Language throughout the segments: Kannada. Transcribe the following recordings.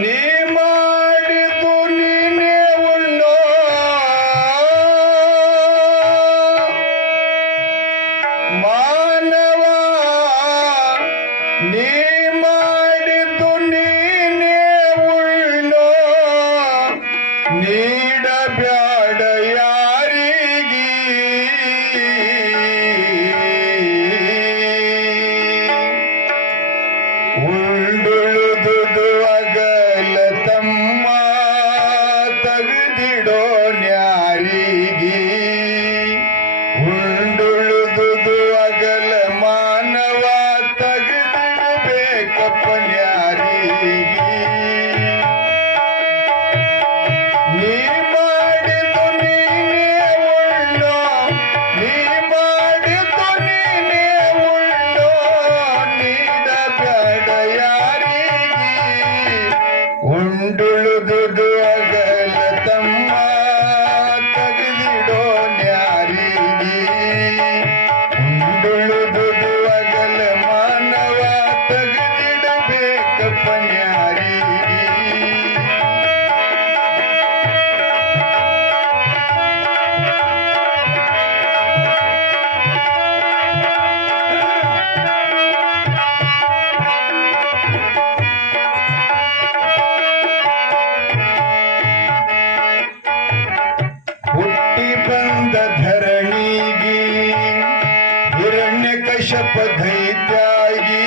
ನೀ ಮಾಡಿದ್ದು ನೀನೇ ಉಣ್ಣೋ ಮಾನವ, ನೀ ಮಾಡಿದ್ದು ನೀನೇ ಉಣ್ಣೋ, ನೀಡಬ್ಯಾಡ ಯಾರಿಗೆ ಉಂಡುಳುದುದು ಅಗಲ ತಮ್ಮ ತಗದಿಡೋ ನ್ಯಾರಿಗೆ ಉಂಡುಳುದುದು ಅಗಲ ಮಾನವ ತಗದಿಡಬೇಕಪ್ಪ ನ್ಯಾರಿಗೆ ನೀ ಮಾಡಿದ್ದು ನೀನೇ ಉಳ್ಳೋ, ನೀ ಮಾಡಿದ್ದು ನೀನೇ ಉಳ್ಳೋ, ನೀಡಬೇಡ ಯಾರಿಗೆ ಉಂಡುಳುದುದು ಅಗಲ ತಮ್ಮ ತಗದಿಡೋ ನ್ಯಾರಿಗೆ ಉಂಡುಳುದುದು ಅಗಲ ಮಾನವ ತಗದಿಡಬೇಕಪ್ಪ ನ್ಯಾರಿಗೆ ಹುಟ್ಟಿ ಬಂದ ಧರಣಿಗೆ ಹಿರಣ್ಯಕಶ್ಯಪ ದೈತ್ಯಾಗಿ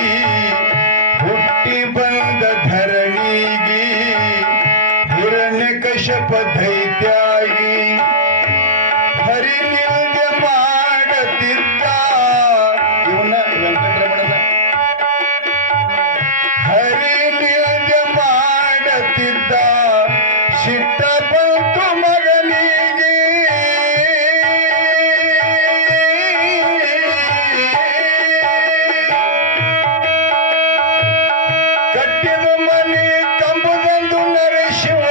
ಹುಟ್ಟಿ ಬಂದ ಧರಣಿಗೆ ಹಿರಣ್ಯಕಶ್ಯಪ ದೈತ್ಯಾಗಿ ಹರಿನಿಲ್ದೆ ಮಾಡತಿದ್ದ ಇವನ ವೆಂಕಟರಮಣನ ಹರಿನಿಲ್ದೆ ಮಾಡತಿದ್ದ ಸಿಟ್ಟ ಬಂತು ಮಗನಿಗೆ ಕಟ್ಟಿದ ಮನಿ ಕಂಬದಂದು ನರಶಿವ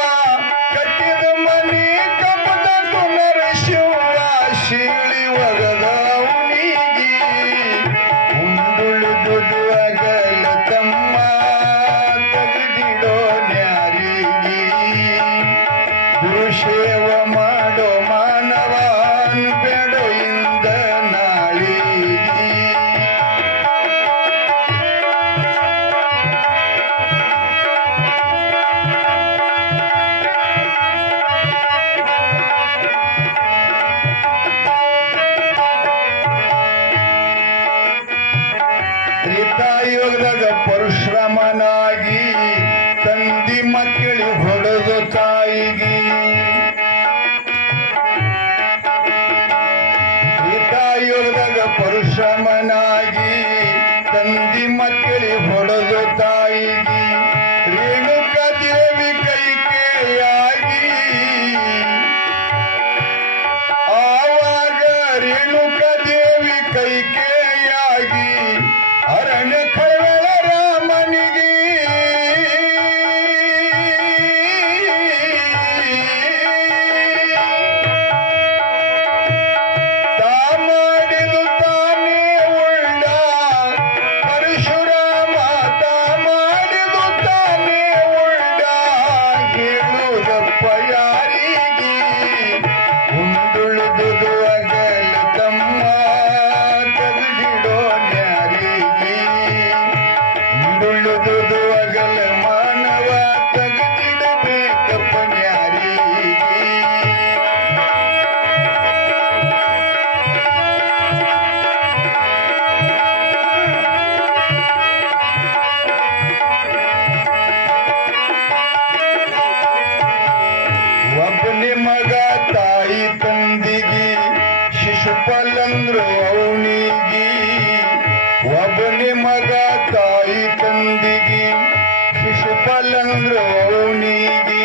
ಕಟ್ಟಿದ ಮನಿ ಕಂಬದಂದು ನರಶಿವ ಶೀಳಿ ಒಗದ ಅವನಿಗೆ ಉಂಡುಳುದುದು ಅಗಲ ತಮ್ಮ ತಗದಿಡೋ ನ್ಯಾರಿಗೆ ಗುರುಶೇವ ಮಾಡೋ ಮಾನವನ್ ಬೇಡೋ ಇಂದ ನಾಳಿಗೆ ತ್ರೇತಾಯುಗದಾಗ ಪರಶುರಾಮನಾಗಿ ತಂದಿ ಮಕ್ಕಳಿ ಹೊಡೆದು ತಾಯಿಗೆ ತ್ರೇತಾಯುಗದಾಗ ಪರಶುರಾಮನಾಗಿ ತಂದಿ ಮಕ್ಕಳಿ ಹೊಡೆದು ತಾಯಿಗೆ ರೇಣುಕಾ ದೇವಿ ಕೈಕೇಯಾಗಿ ಆವಾಗ ರೇಣುಕಾ ದೇವಿ ಕೈಕೇಯಾಗಿ ಅರಣ್ಯ ಕಳ್ಳಳ ರಾಮನಿಗೆ ತಾ ಮಾಡಿದು ತಾನೇ ಉಳ್ಳ ಪರಶುರಾಮ ತಾ ಮಾಡಿದು ತಾನೇ ಉಳ್ಳ ಹೇಳುವುದಪ್ಪ ಯಾರಿಗೆ ಉಂಡುಳುದುದು ಅಗಲ ತಮ್ಮ ತಗದಿಡೋ ನ್ಯಾರಿಗೆ ಉಂಡುಳುದುದು ಅಗಲ ಮಾನವ ತಗದಿಡಬೇಕಪ್ಪ ನ್ಯಾರಿಗೆ ಒಬ್ಬನೇ ಮಗ ತಾಯಿ ತಂದಿಗೆ ಶಿಶುಪಾಲಂದ್ರು ಅವನಿಗೆ ಒಬ್ಬನೇ ಮಗ ತಾಯಿ ತಂದಿಗೆ ಶಿಶುಪಾಲಂದ್ರು ಅವನಿಗೆ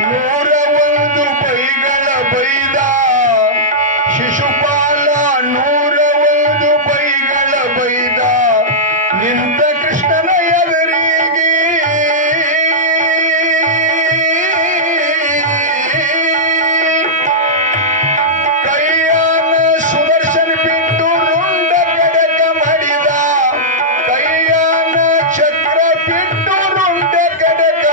101 ಬೈಗಳ ಬೈದ ಶಿಶುಪಾಲ 101 ಬೈಗಳ ಬೈದ ನಿಂತ ಕೃಷ್ಣನ ಎದುರಿಗೆ ಕೈಯಾನ ಸುದರ್ಶನ ಬಿಟ್ಟು ರುಂಡ ಕಡಕ ಮಾಡಿದ ಕೈಯಾನ ಚಕ್ರ ಬಿಟ್ಟು ರುಂಡ ಕಡಕ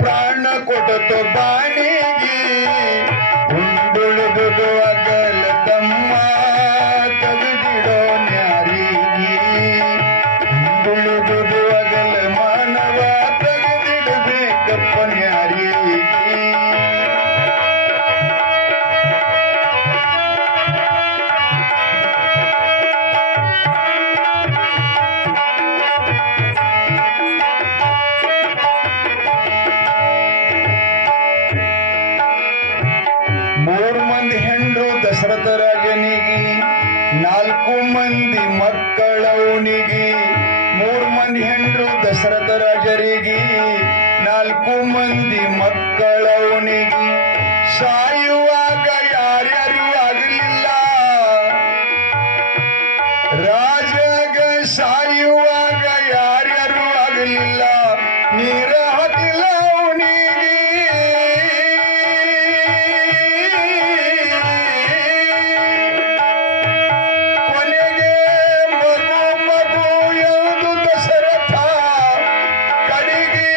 ಪ್ರಾಣ ಕೊಡತು ಬಾಣಿಗೆ ಉಂಡುಳುದು ಅಗಲ ತಮ್ಮ ತೆಗೆದಿಡೋ ನ್ಯಾರಿಗೆ ಉಂಡುಳುದು ಅಗಲ ಮಾನವ ತೆಗೆದಿಡಬೇಕಪ್ಪ ನ್ಯಾರಿಗೆ ಮೂರು ಮಂದಿ ಹೆಂಡ್ರು ದಶರಥ ರಾಜನಿಗೆ 4 ಮಂದಿ ಮಕ್ಕಳವನಿಗೆ ಮೂರು ಮಂದಿ ಹೆಂಡ್ರು ದಶರಥ ರಾಜರಿಗೆ 4 ಮಂದಿ ಮಕ್ಕಳವನಿಗೆ ಸಾಯುವಾಗ ಯಾರ್ಯಾರು ಆಗಲಿಲ್ಲ ರಾಜಗ ಸಾಯುವಾಗ ಯಾರ್ಯಾರು ಆಗಲಿಲ್ಲ ನೀರ ಹಾಕಿಲ್ಲ ಅವನಿಗೆ ಕೊನೆಗೆ ಮಗು ಮಗು ಎಂದು ದಶರಥ ಕಡೆಗೆ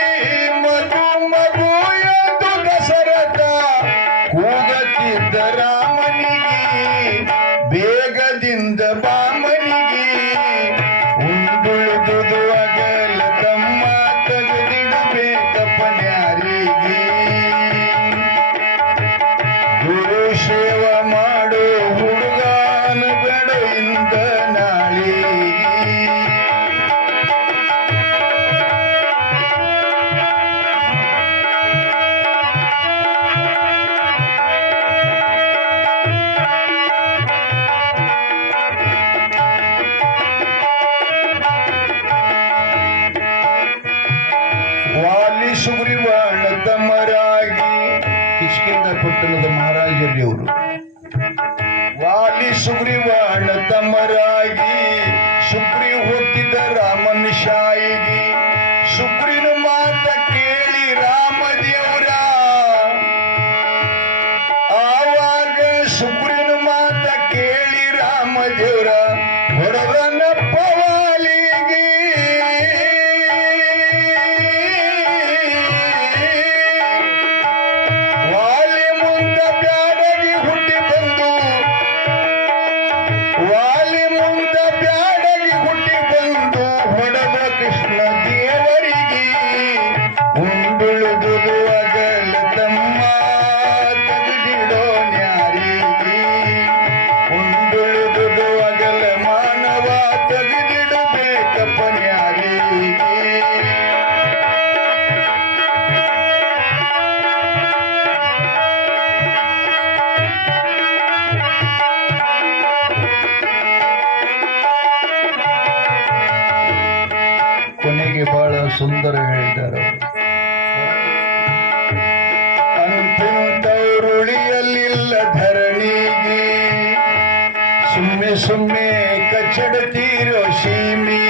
ಮಗು ಮಗು ಎಂದು ದಶರಥ ಕೂಗತ್ತಿದ್ದ ರಾಮನಿಗೆ ಬೇಗದಿಂದ ಬಾಮನಿಗೆ ಉಂಡುಳುದು ಅಗಲ ತಮ್ಮ ತೆಗೆದಿಡಬೇಕಪ್ಪ ನ್ಯಾರಿಗೆ ಗುರು ಸೇವ ಮಾಡೋ ಹುಡುಗಾನ ಬೆಳೆಯಿಂದ ನಾಳಿಗೆ ವಾಲಿ ಸುಗ್ರೀವಾಣ ತಮ್ಮರಾಗಿ ಕಿಷ್ಕಿಂಧ ಪಟ್ಟಣದ ಮಹಾರಾಜರಿವರು ವಾಲಿ ಸುಗ್ರೀವಾಣ ತಮ್ಮರಾಗಿ ಸುಗ್ರೀವ್ ಹೋಗ್ತಿದ್ದ ರಾಮನ ಶಾಯಿಗೆ ಸುಗ್ರೀನ ಮಾತ ಕೇಳಿ ರಾಮದೇವ್ರ ಆವಾಗ ಸುಗ್ರೀನ ಮಾತ ಕೇಳಿ ರಾಮದೇವ್ರ ಹೊರದನಪ್ಪ ವಾಲಿಗೆ ವಾಲಿ ಮುಂದ ಬ್ಯಾಡಗಿ ಹುಟ್ಟಿ ಬಂದು ವಾಲಿ ಮುಂದ ಬ್ಯಾಡಗಿ ಹುಟ್ಟಿ ಬಂದು ಹೊಡೆದ ಕೃಷ್ಣ ದೇವರಿಗೆ ಉಂಡುಳುದು ಅಗಲ ತಮ್ಮ ತೆಗೆದಿಡೋ ನ್ಯಾರಿಗೆ ಉಂಡುಳುದು ಅಗಲ ಮಾನವ ತೆಗೆದಿಡಬೇಕಪ್ಪ ನ್ಯಾರಿಗೆ ಕೊನೆಗೆ ಬಹಳ ಸುಂದರ ಹೇಳಿದ್ದಾರೆ ಅಂತಿಂತವರುಳಿಯಲಿಲ್ಲ ಧರಣಿಗೆ ಸುಮ್ಮನೆ ಸುಮ್ಮನೆ ಕಚ್ಚಡತೀರೋ ಸೀಮಿ